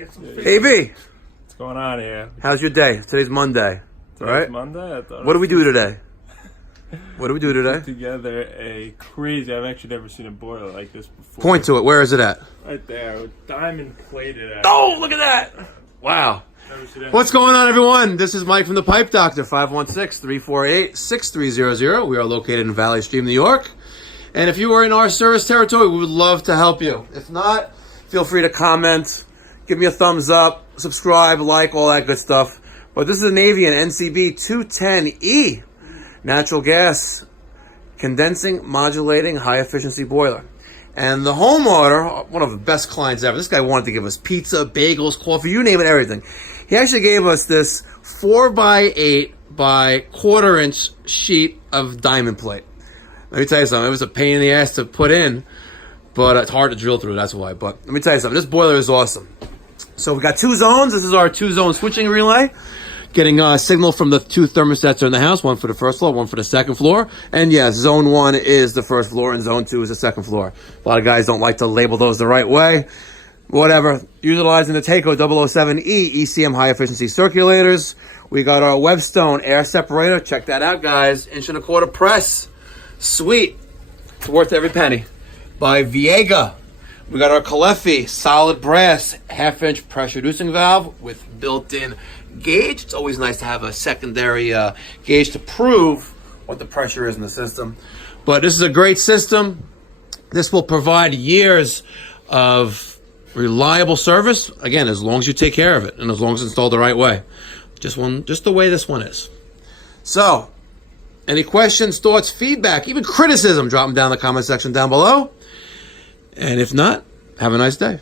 AB, What's going on here? how's your day? Today's Monday. Today's Monday? What do we do today? What do we do today? Put together a crazy, I've actually never seen a boiler like this before. Point to it. Where is it at? Right there, with diamond plated. Oh, look at that. Wow. Never seen that. What's going on, everyone? This is Mike from the Pipe Doctor, 516-348-6300. We are located in Valley Stream, New York. And if you are in our service territory, we would love to help you. If not, feel free to comment, give me a thumbs up, subscribe, like, all that good stuff. But this is a Navien NCB-210E natural gas condensing, modulating, high efficiency boiler. And the homeowner, one of the best clients ever, this guy wanted to give us pizza, bagels, coffee, you name it, everything. He actually gave us this 4x8 by quarter-inch sheet of Diamondplate. Let me tell you something, it was a pain in the ass to put in, but it's hard to drill through, that's why. But let me tell you something, this boiler is awesome. So we got two zones. This is our two-zone switching relay. Getting a signal from the two thermostats in the house, one for the first floor, one for the second floor. And yes, zone 1 is the first floor and zone 2 is the second floor. A lot of guys don't like to label those the right way. Whatever. Utilizing the Taco 007E ECM high efficiency circulators. We got our Webstone air separator. Check that out, guys. 1.25" press. Sweet. It's worth every penny. By Viega. We got our Calefi solid brass 1/2" pressure reducing valve with built-in gauge. It's always nice to have a secondary gauge to prove what the pressure is in the system. But this is a great system. This will provide years of reliable service. Again, as long as you take care of it and as long as it's installed the right way. Just the way this one is. So, any questions, thoughts, feedback, even criticism, drop them down in the comment section down below. And if not, have a nice day.